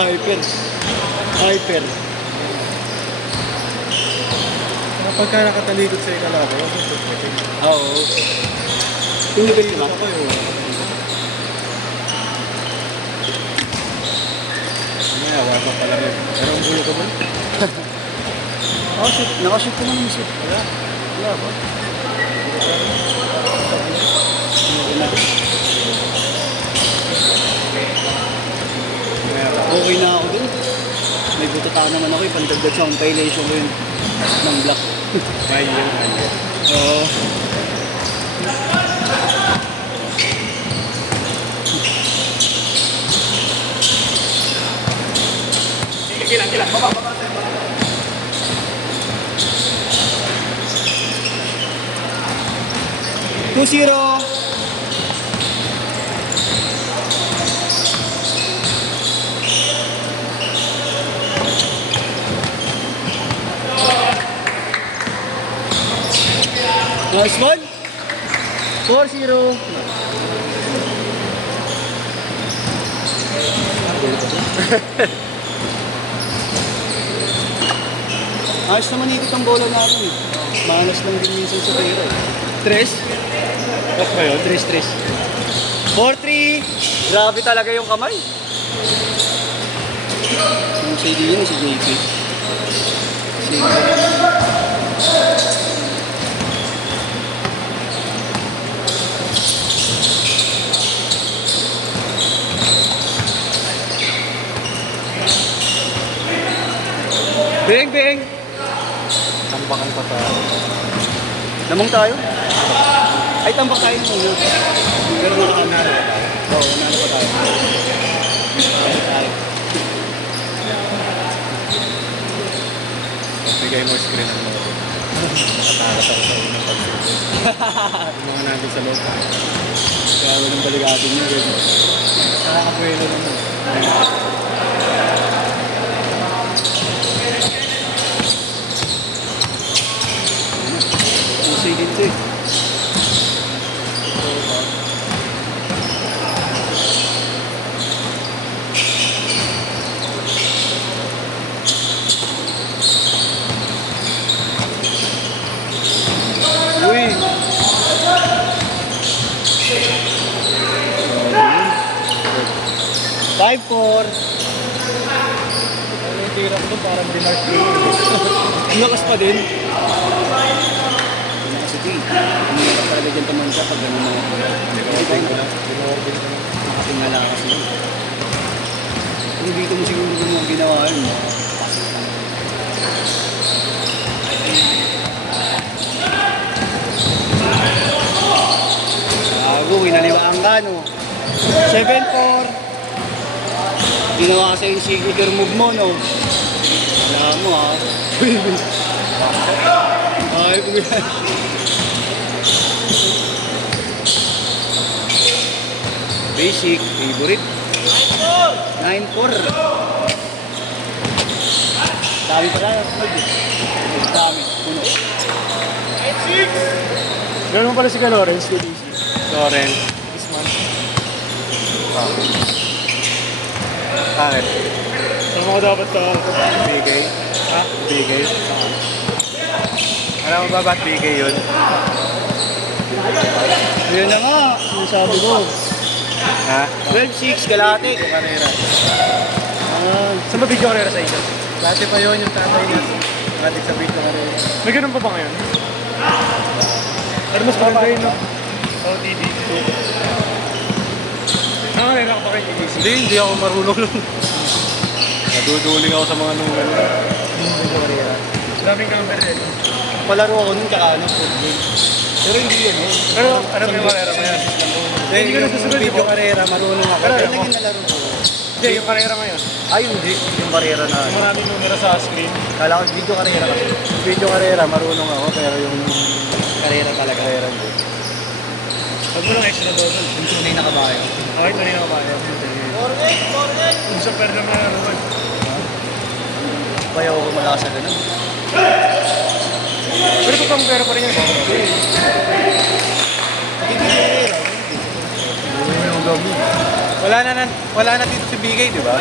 Hyper. Hyper. Kapag ka nakatalikod sa ikalabo, huwag mo tutupin. Oo. Hindi ka naman. Ako yun. Mamaya, wapa pa lang yun. Pero ang gulo ko ba? Nakashoot. Nakashoot ko naman shoot. Wala. Wala ba? Hindi na. Okay na ako dun. May butata naman ako. Ipandagdag sa compilation ko yun. Ng black. May yun. Oo. Kailan. Baba. 2-0. Nice one. 4-0. Ayos naman ikot ang bola natin eh. Malas lang din minsan sa pera eh. 3. Off ba yun? 3-3. 4-3. Grabe talaga yung kamay. Yung sa yun, si JP. Beng! Tambakan pa tayo. Namang tayo? Ay, tambak tayo muna. Pero nakakamero pa tayo. Oo, nalo pa tayo. Bigay mo screen ng mga ito. Nakatakas ako sa unang pag-shoot. Yung mga natin sa loob. Kaya walang baligado niya. Nakakapuelo naman. Sige ito eh. Uy! 5-4. Ang tirap ko parang dinark blue. Ang lakas pa din. Kasi hindi ka talaga dyan tamansa pag gano'n mga bola. Dinorbin ko lang. Nakatingala kasi yun. Kung dito mo siguro kung mga ginawa yun, bago, inaliwaan ka, no? 7-4. Ginawa kasi yung signature move mo, no? Wala mo, ha? Ay, bumihan. Basic, favorite. 9-4. Dami pa na. Dami. Puno. Gano'n pala si ka Lawrence, DDC. Loren. Isman. Bakit? Saan mo dapat ka? Bigay. Ha? Bigay. Alam mo ba ba't bigay yun? Yun na nga. Yung sabi ko. Ha? 12-6, kalate. Karera. Ah, Saan ba video karera sa inyo? Dati pa yun yung tatay niya. Natin sa video karera. May ganun pa ba ngayon? Pero mas maganda yun, no? Oo, DDC. Nakarera ka pa kay DDC? hindi ako marunong nun. Naduduling ako sa mga numero. Video karera. Daming number din. Palaro ako nun kakaano, football. Pero hindi yan eh. Pero ano ba yung karera mo yan? Hindi ko nasusunod Video yung karera, marunong ako. Pero Pero alam mo. naging nalaro ko. Hindi, yung karera ngayon. Ay, hindi. Yung karera na. Yung maraming numero sa screen. Kala ko video karera kasi. Video karera, marunong ako. Pero yung Karera talaga. karera hindi. Pag mo lang extra double. Yung tunay na kabayo. Okay, ito rin ako kaya. Yung super naman na naman. Bayaw ko malakas na ganun. Pero totoong pera pa rin yan. Hindi karera. Wala na wala na dito si Bigay, di ba?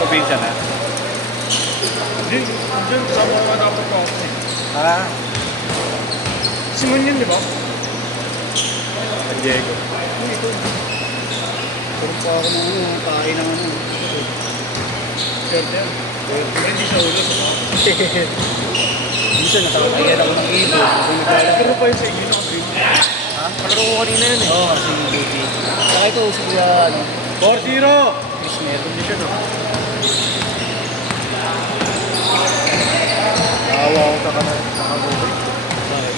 Probinsya na. Hindi, dyan, kasama ka dapat ko ako. Ah, Simon yun, di ba? San Diego. Puro pa ako ng ano, tayo ng ano. Shirt yan. Hindi sa ulo, di ba? Minsan nakakaya ako ng ibon. Pero pa yun sa inyo, naka-green. Ha? Palaro ko kanina yun eh. Oo, si Luigi. Saka ito, si Kuya, ano, 4-0! Chris Neto. Hindi siya, no? Nakawa ko sa kabubay. Bakit?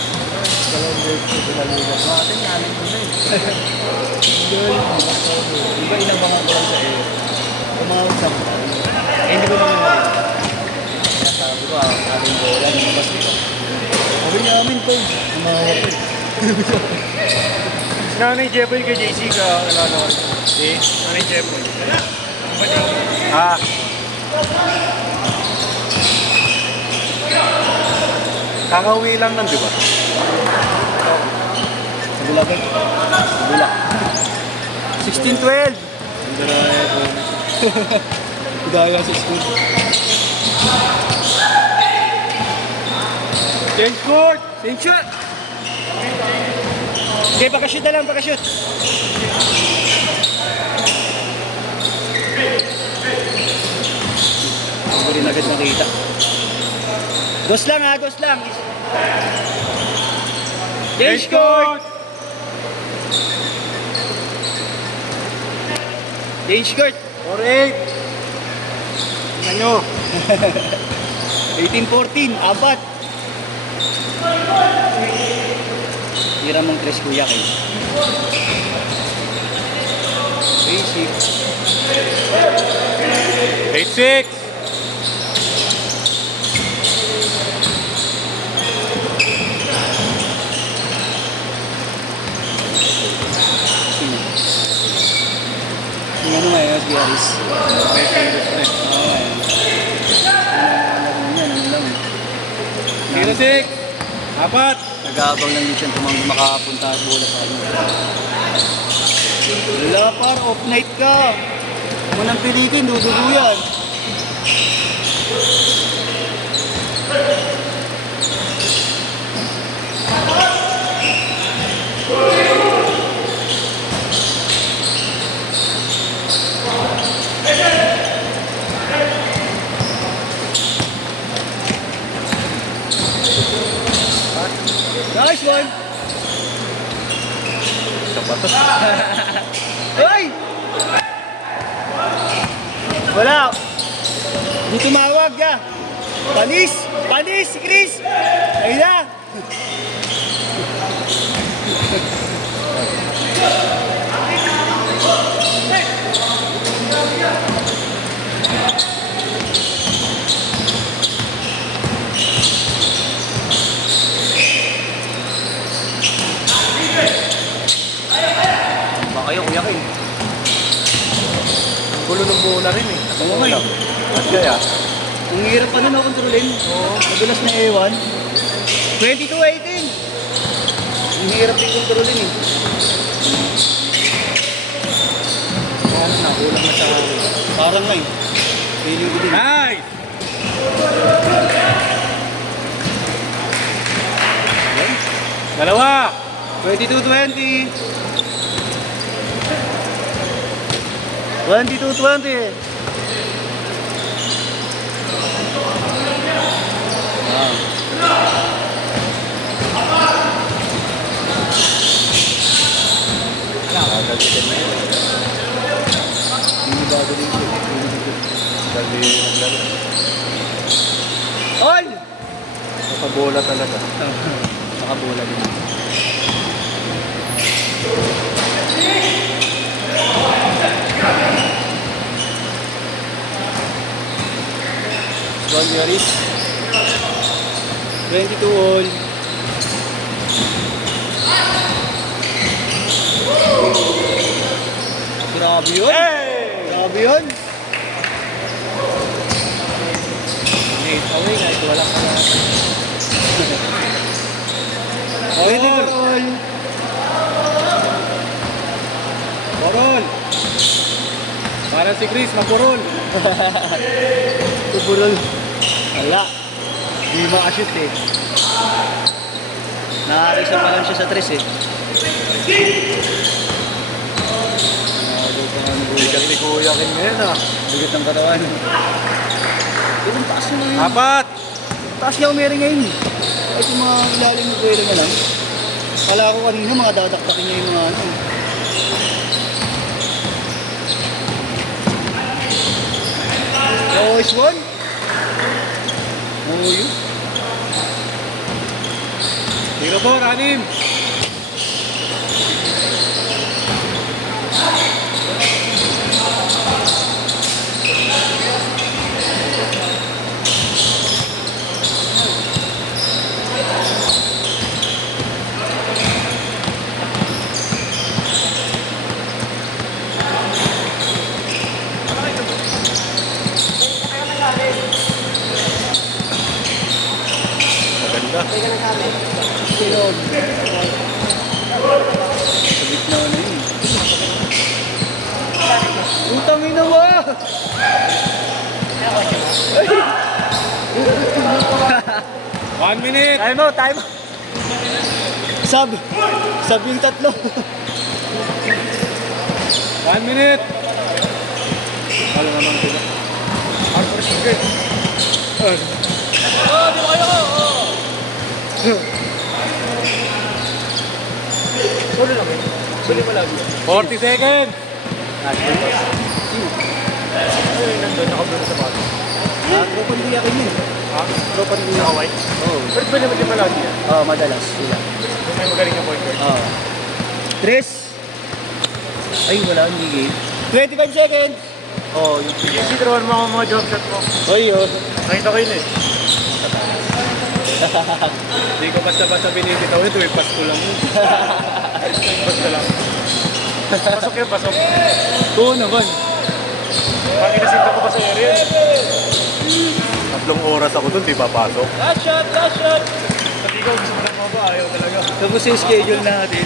Dalawang days ko pinaligas natin, namin ko na Iba inabangan ko lang sa iyo. Tumawag sa mga. Eh, hindi ko naman naman. Kaya sabi ko, aking bola, lumabas dito. Sabi niya amin to. Tumawag ko. Nanay Jeboy kay JC ka alala ko. Si? Nanay Jeboy. Ano ba niya? Ah. Kakauwi lang nun, di ba? Sa Bulacan. Sa Bulak. 16-12! Andara ko. Kudaya sa school. Change court! Same shot! Okay, pakashoot na lang, pakashoot. Hindi ko rin agad nakita. Dos lang ha, dos lang. Change court! Change court! 4-8! Tingnan nyo! 18-14, apat. Tira mong tres kuya kayo. Basic. 8-6! Sino? Yung ano nga yun, si Aris. May fingers na eh. Oo, ayun. Ano yan, ano lang eh. 0-6! Apat! Nag-aabang lang din siya tumang makapunta at bola sa kanya. Wala par, off night ka. Kung nang pilitin, dudugo yan. Nice one! Isa pa to. Hoy! Wala! Hindi tumawag ya! Panis! Panis si Chris! Ayun na! Baka kayo, kuya kayo. Gulo ng bola rin eh. Oo nga eh. At kaya? Ang hirap pa nun kontrolin. Oo. Madulas na ewan. 22-18. Ang hirap din kontrolin eh. Oo na, kulang na sa... Parang nga eh. Feeling ko din. Nice! Dalawa! 22-20. 22-20. Nakagalitan na yun. Hindi bago din siya. Dali naglaro. Oy! Nakabola talaga. Nakabola din. Juan Yaris. 22 all. Grabe yun. Hey! Grabe yun. Late away kahit wala ka na. 22 all. Borol! si Chris, mapurol. Tuburol. Wala. Hindi makashoot eh. Nakarisa pa lang siya sa 3 eh. Bigat ni Kuya King ngayon ah. Bigat ng katawan. Pero ang taas naman yun. Apat! Taas niya umeri ngayon eh. Kahit yung mga ilalim ng buwelo na lang. Kala ko kanina mga dadaktakin niya yung mga ano. Oh, is one? Oh, yun. Tiro po, Ranim. Maganda. Silog. Sa gitna na yun. Utangin na mo! 1 minute! Time out, time out. Sub. Sub yung tatlo. 1 minute! Ano naman sila? Arthur Secret. Sorry lang eh. Sorry mo lagi. 40 seconds! Nandun, nakabulo sa bato. Tropa ni Kuya King yun. Ha? Tropa ni Kuya King. Oo. Pero pwede mo din malagi yan. Oo, madalas. Sila. Kung may magaling na point guard. Oo. Tres. Ay, wala, hindi game. 25 seconds. Oh, yung... Yung sitrawan mo ako mga jump shot mo. Oy, oh. Nakita ko yun eh. Hindi ko basta-basta binibitaw ito eh. Pasko lang yun. Basta lang. Pasok yun, pasok. Oo naman. Pag inasinta ko pa sa area. 3 oras ako dun, di papasok. Last shot, last shot. Pati ikaw gusto mo na ba? Ayaw talaga. Tapos yung schedule natin.